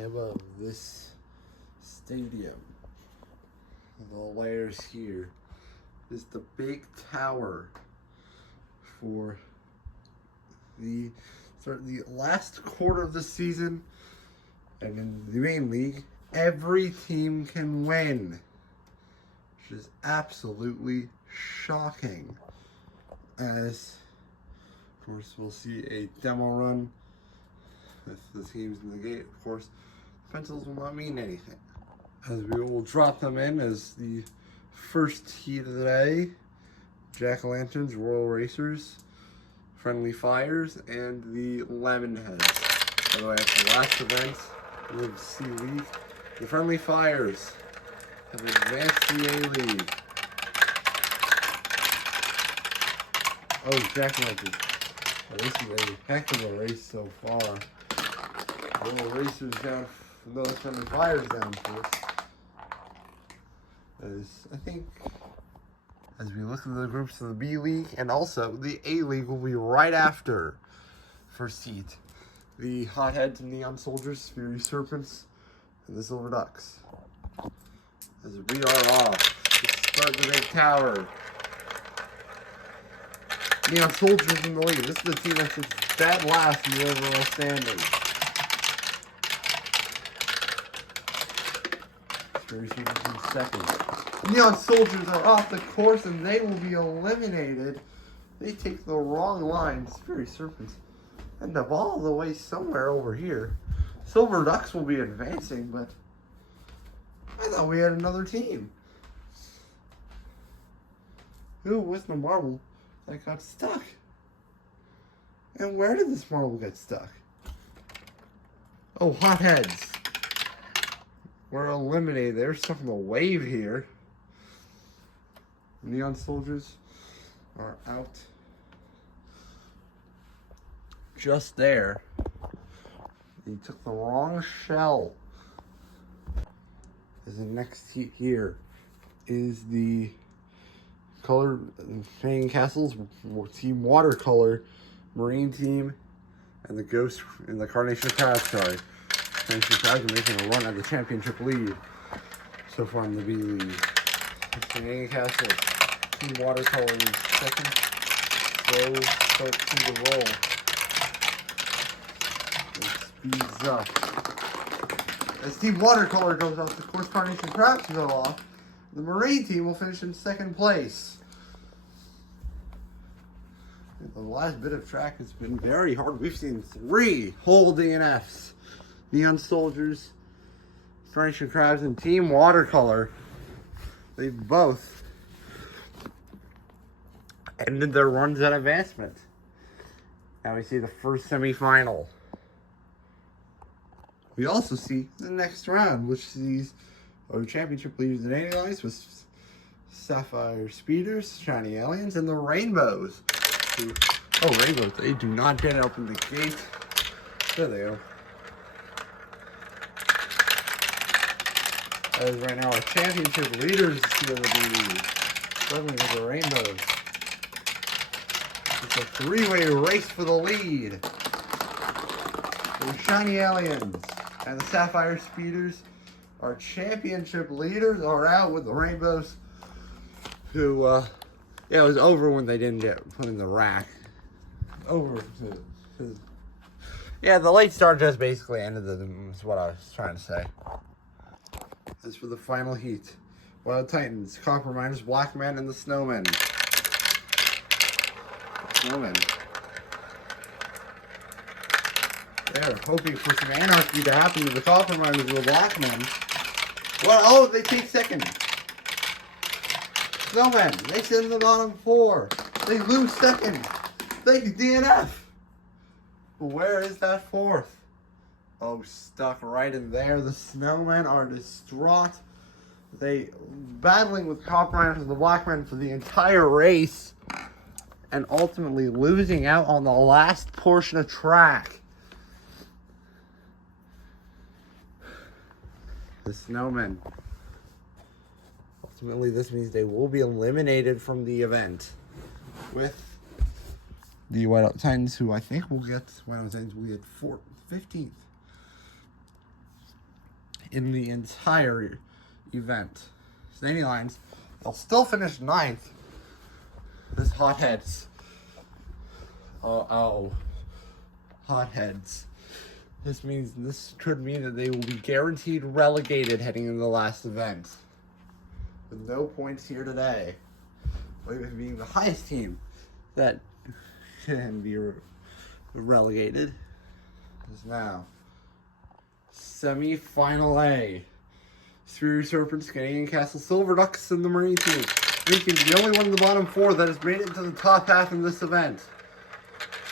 high above this stadium, the layers here, is the big tower for the last quarter of the season. And in the main league, every team can win, which is absolutely shocking. As, of course, we'll see a demo run with the teams in the gate. Of course, pencils will not mean anything, as we will drop them in as the first heat of the day: Jack-o'-lanterns, Royal Racers, Friendly Fires, and the Lemonheads. By the way, after the last event, Live C League, the Friendly Fires have advanced to the A League. Oh, Jack-o'-lanterns. Oh, this is a heck of a race so far. Royal Racers down, those Friendly Fires down first. As I think, as we look at the groups of the B League, and also the A League will be right after first heat. The Hotheads and Neon Soldiers, Fury Serpents, and the Silver Ducks. As we are off to start the big tower. Neon Soldiers in the lead. This is the team that's just dead last in the overall standings. Fury Serpents in second. Neon Soldiers are off the course and they will be eliminated. They take the wrong lines. Fury Serpents end up all the way somewhere over here. Silver Ducks will be advancing, but I thought we had another team. Who was the marble that got stuck? And where did this marble get stuck? Oh, Hotheads. We're eliminated. They're stuck on the wave here. Neon Soldiers are out. Just there. He took the wrong shell. As the next heat here is the color Fang Castles team watercolor marine team and the ghost in the Carnation Crab. Sorry, Carnation Crabs are making a run at the championship lead so far in the B League. Fang Castles team watercolor in second. Slow start to the roll. Speeds up. As Team Watercolor goes off the course, Carnation Crabs go off. The Marine team will finish in second place. The last bit of track has been very hard. We've seen 3 whole DNFs. Neon Soldiers, Carnation Crabs, and Team Watercolor. They both ended their runs at advancement. Now we see the first semifinal. We also see the next round, which sees our championship leaders in Analyze with Sapphire Speeders, Shiny Aliens, and the Rainbows. Rainbows, they do not get open the gate. There they are. As right now our championship leaders here will be struggling with the Rainbows. It's a 3-way race for the lead. The Shiny Aliens and the Sapphire Speeders, our championship leaders, are out with the Rainbows, who, it was over when they didn't get put in the rack. Yeah, the late start just basically ended is what I was trying to say. As for the final heat, Wild Titans, Copper Miners, Black Man, and the Snowmen. They're hoping for some anarchy to happen to the Copper Miners and the Black Men. Well, oh, they take second. Snowmen, they sit in the bottom 4. They lose second. They DNF. Where is that 4th? Oh, stuck right in there. The Snowmen are distraught. They battling with Copper Miners and the Black Men for the entire race, and ultimately losing out on the last portion of track. The Snowmen. Ultimately, this means they will be eliminated from the event, with the White Titans, who I think will get 15th. in the entire event. Standing lines, they'll still finish 9th. This hotheads. Hotheads. This could mean that they will be guaranteed relegated heading into the last event. With no points here today. With being the highest team that can be relegated is now semi-final A. Superior Serpents, Canadian Castle, Silver Ducks, and the Marine team. Marine team is the only one in the bottom 4 that has made it to the top half in this event.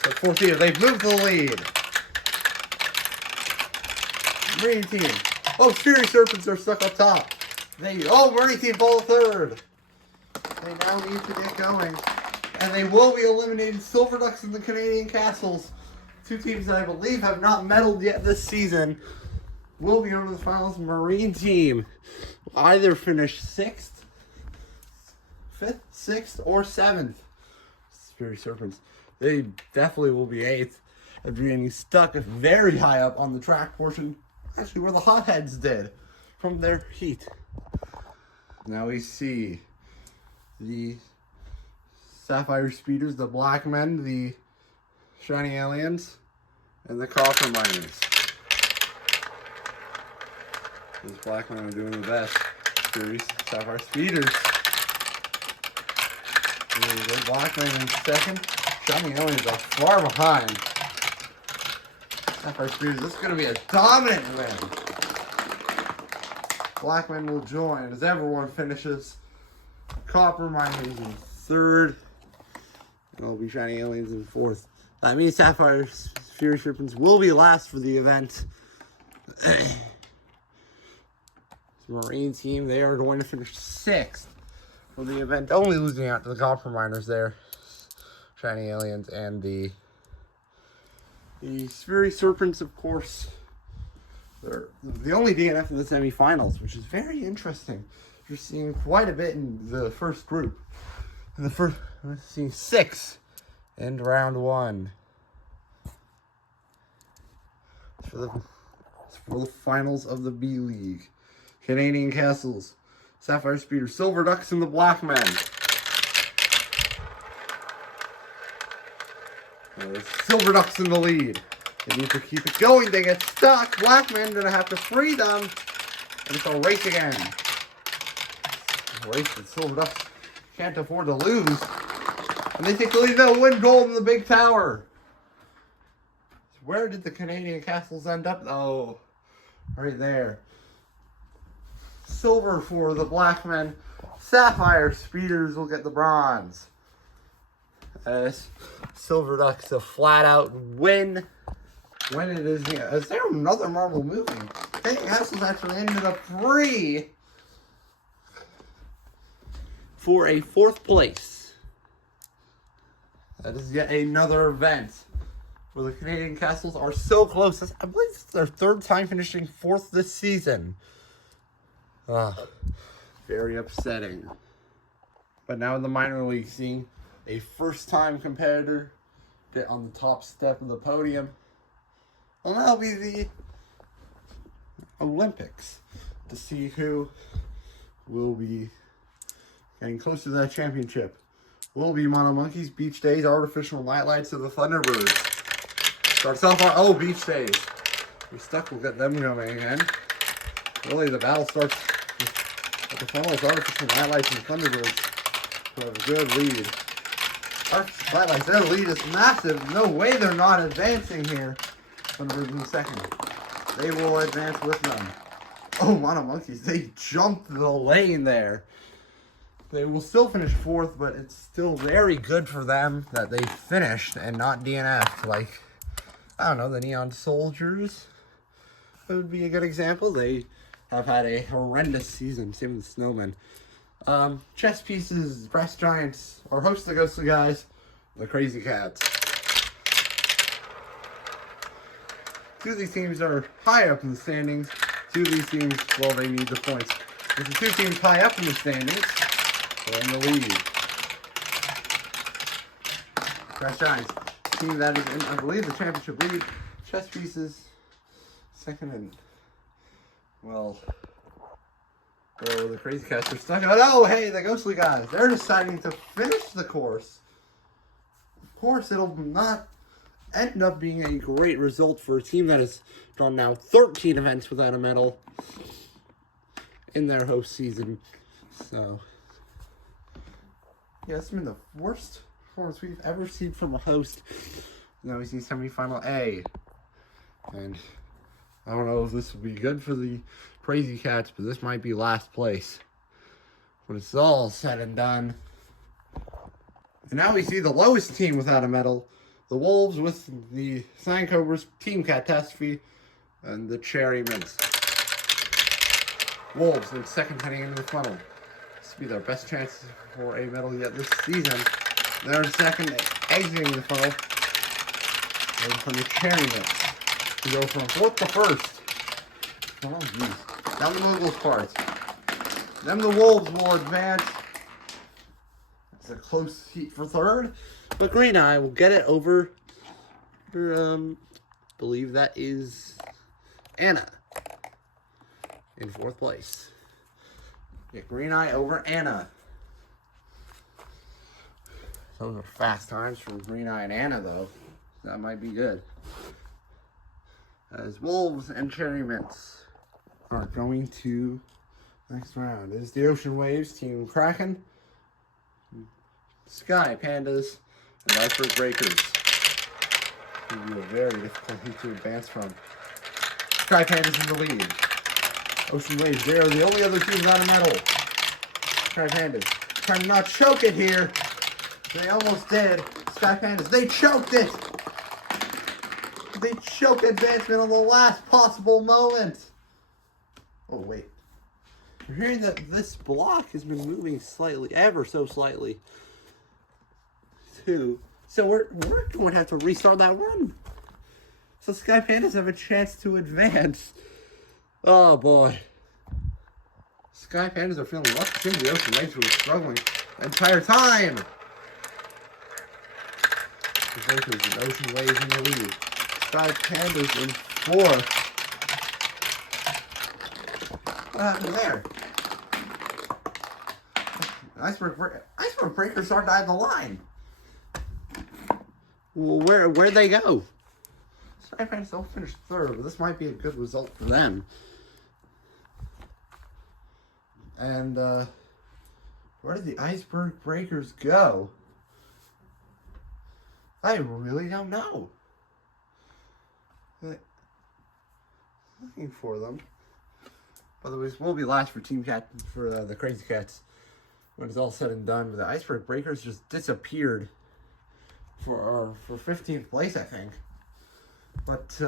So fourth year, they've moved to the lead. Marine team. Oh, Superior Serpents are stuck up top. Marine team fall third. They now need to get going. And they will be eliminating Silver Ducks and the Canadian Castles. 2 teams that I believe have not medaled yet this season. Will be going to the finals. Marine team will either finish 6th, 5th, 6th, or 7th. Superior Serpents. They definitely will be 8th. And being stuck very high up on the track portion. Actually, where the hotheads did from their heat. Now we see the Sapphire Speeders, the Black Men, the Shiny Aliens, and the Copper Miners. These Black Men are doing the best. Series Sapphire Speeders. The Black Men in 2nd. Shiny Aliens are far behind. Sapphire Speeders, this is going to be a dominant win. Black Men will join as everyone finishes. Copper Miners in 3rd. And it'll be Shiny Aliens in 4th. That means Sapphire Fury Serpents will be last for the event. Marine team, they are going to finish 6th for the event. Only losing out to the Copper Miners there. Shiny Aliens and the Fury Serpents, of course. They're the only DNF in the semifinals, which is very interesting. You're seeing quite a bit in the first group. In the first, we're seeing 6 in round 1. For the finals of the B League. Canadian Castles, Sapphire Speeder, Silver Ducks, and the Black Men. There's Silver Ducks in the lead. They need to keep it going. They get stuck. Black Men gonna have to free them. And it's a race again. A race that Silver Ducks can't afford to lose. And they think they'll win gold in the big tower. Where did the Canadian Castles end up? Oh, right there. Silver for the Black Men. Sapphire Speeders will get the bronze. As Silver Ducks a flat-out win. When it is, is there another marble moving? Canadian Castles actually ended up free for a 4th place. That is yet another event where the Canadian Castles are so close. I believe it's their 3rd time finishing 4th this season. Very upsetting. But now in the minor league scene, a first-time competitor get on the top step of the podium. Well, that'll be the Olympics to see who will be getting close to that championship. Will be Mono Monkeys, Beach Days, Artificial Nightlights, of the Thunderbirds. Starts off on, Beach Days. We're stuck, we'll get them going again. Really, the battle starts at the funnels, Artificial Nightlights and Thunderbirds who have a good lead. Artificial Nightlights, their lead is massive. No way they're not advancing here. Thunderbirds in 2nd. They will advance with them. Mono Monkeys, they jumped the lane there. They will still finish 4th, but it's still very good for them that they finished and not DNF'd. Like, I don't know, the Neon Soldiers. That would be a good example. They have had a horrendous season. Same with the Snowmen. Chess Pieces, Brass Giants, or host the Ghostly Guys, the Crazy Cats. 2 of these teams are high up in the standings. 2 of these teams, well, they need the points. With the 2 teams high up in the standings, they're in the lead. Brass Giants, team that is in, I believe, the championship lead. Chess Pieces, 2nd, and Well, the Crazy Cats are stuck. Oh, hey, the Ghostly guys. They're deciding to finish the course. Of course, it'll not end up being a great result for a team that has drawn now 13 events without a medal in their host season. So, yeah, it's been the worst performance we've ever seen from a host. Now we see semifinal A. And I don't know if this will be good for the Crazy Cats, but this might be last place when it's all said and done. And now we see the lowest team without a medal. The Wolves with the Sand Cobras, Team Catastrophe, and the Cherry Mints. Wolves in second heading into the funnel. This will be their best chance for a medal yet this season. They're in second, exiting the funnel. And from the Cherry Mints. We go from fourth to first. Oh, jeez. Down the Moguls' parts. Then the Wolves will advance. It's a close heat for third. But Green Eye will get it over, believe that is Anna in fourth place. Get Green Eye over Anna. Those are fast times for Green Eye and Anna, though. That might be good. As Wolves and Cherry Mints are going to next round. It is the Ocean Waves, Team Kraken, Sky Pandas, and Iceberg Breakers. It will be a very difficult heat to advance from. Sky Pandas in the lead. Ocean Waves, they are the only other team without a medal. Sky Pandas trying to not choke it here. They almost did. Sky Pandas, they choked it! They choked advancement on the last possible moment. Oh, wait. You're hearing that this block has been moving slightly, ever so slightly, too. So we're going to have to restart that run. So Sky Pandas have a chance to advance. Oh, boy. Sky Pandas are feeling lucky. The Ocean Waves were struggling the entire time. The Breakers and Ocean Waves in the lead. Sky Pandas in fourth. What happened there? Iceberg Breakers aren't on the line. Well, where'd they go? Sky Pandas don't finish third, but this might be a good result for them. And where did the Iceberg Breakers go? I really don't know. Looking for them. By the way, this will be last for Team Cat for the Crazy Cats when it's all said and done. But the Iceberg Breakers just disappeared for 15th place, I think. But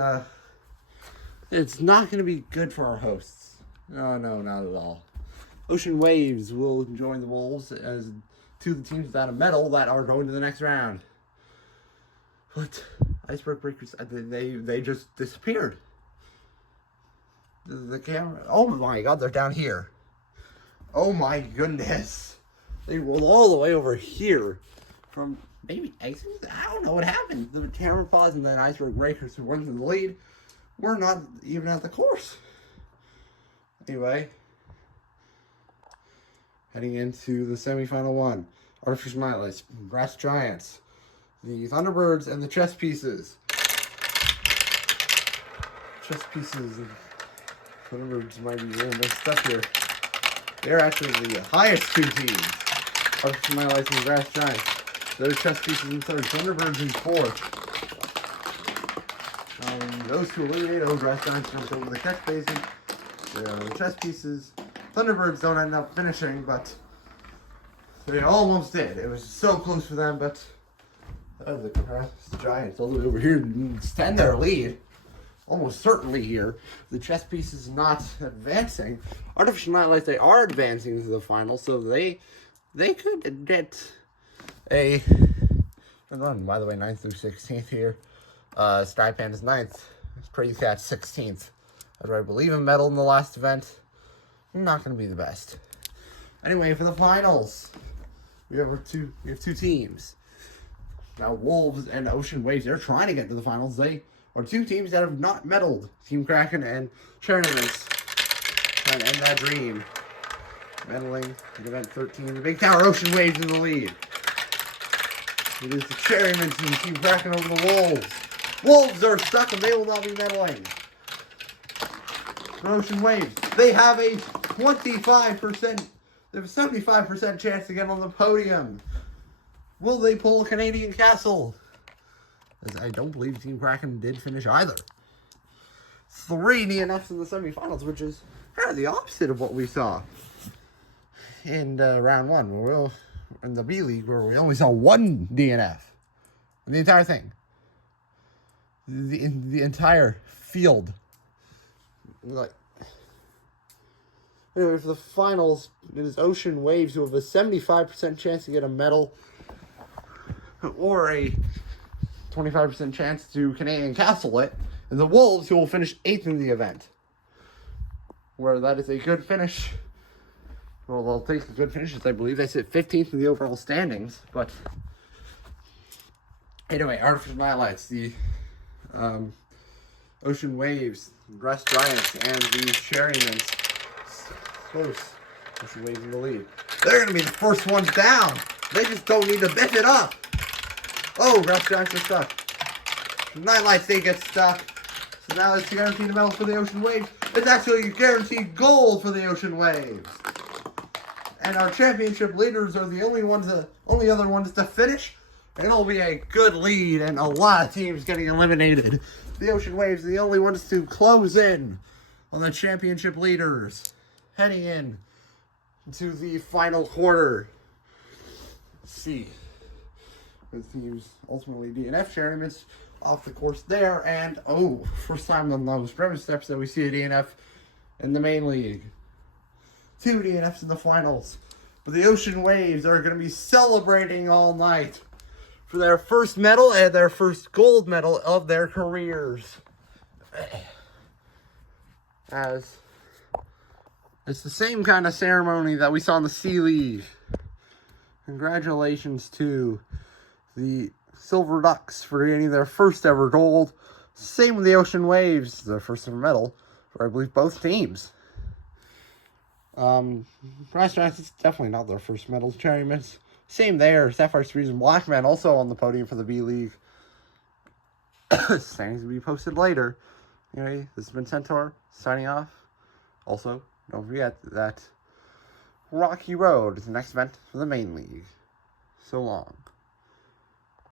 it's not going to be good for our hosts. No, not at all. Ocean Waves will join the Wolves as two of the teams without a medal that are going to the next round. But Iceberg Breakers, they just disappeared. The camera, oh my god, they're down here. Oh my goodness. They rolled all the way over here from maybe exit. I don't know what happened. The camera paused and then Iceberg Breakers, who went in the lead, were not even at the course. Anyway, heading into the semifinal one. Artificial Nightlights, Brass Giants, the Thunderbirds, and the Chess Pieces. Chess Pieces and Thunderbirds might be a little mixed up here. They're actually the highest two teams. Artificial Nightlights and Brass Giants. Those Chess Pieces in third. Thunderbirds in fourth. Those two eliminated. Brass Giants jumped over the catch basin. The Chess Pieces. Thunderbirds don't end up finishing, but they almost did. It was so close for them, but the Brass Giants all the way over here extend their lead. Almost certainly here. The Chess Pieces not advancing. Artificial Nightlights, they are advancing to the final, so they could get a run. By the way, 9th through 16th here. Sky Pandas 9th. Crazy Cats 16th. After I believe a medal in the last event. Not going to be the best. Anyway, for the finals, we have two teams. Now, Wolves and Ocean Waves, they're trying to get to the finals. They are two teams that have not medaled. Team Kraken and Cherry Mints. trying to end that dream. Medaling in event 13. The Big Tower Ocean Waves in the lead. It is the Cherrymen team keep cracking over the Wolves. Wolves are stuck and they will not be medaling. Ocean Waves. They have a 25%, they have a 75% chance to get on the podium. Will they pull a Canadian Castle? As I don't believe Team Kraken did finish either. 3 DNFs in the semifinals, which is kind of the opposite of what we saw in round 1. In the B League, where we only saw 1 DNF in the entire thing. The entire field. Like, anyway, for the finals, it is Ocean Waves who have a 75% chance to get a medal, or a 25% chance to Canadian Castle it, and the Wolves who will finish 8th in the event. Where that is a good finish. Well, they'll take the good finishes, I believe. They sit 15th in the overall standings, but anyway, artificial highlights. The Ocean Waves, Breast Giants, and the Cherrymen. Close. Ocean Waves in the lead. They're going to be the first ones down. They just don't need to biff it up. Oh, Breast Giants are stuck. Nightlights, they get stuck. So now it's guaranteed a medal for the Ocean Waves. It's actually guaranteed gold for the Ocean Waves. And our championship leaders are the only other ones to finish. And it'll be a good lead and a lot of teams getting eliminated. The Ocean Waves are the only ones to close in on the championship leaders. Heading in to the final quarter. Let's see. The teams ultimately DNF. Cherrymen's off the course there. And, first time on those premise steps that we see a DNF in the main league. 2 DNFs in the finals. But the Ocean Waves are going to be celebrating all night for their first medal and their first gold medal of their careers. As it's the same kind of ceremony that we saw in the C League. Congratulations to the Silver Ducks for getting their first ever gold. Same with the Ocean Waves, their first ever medal for, I believe, both teams. Brass Giants, it's definitely not their first medals. Cherrymen, same there. Sapphire Threes and Blackman also on the podium for the B League. Standings will be posted later. Anyway, this has been Centaur signing off. Also, don't forget that Rocky Road is the next event for the main league. So long.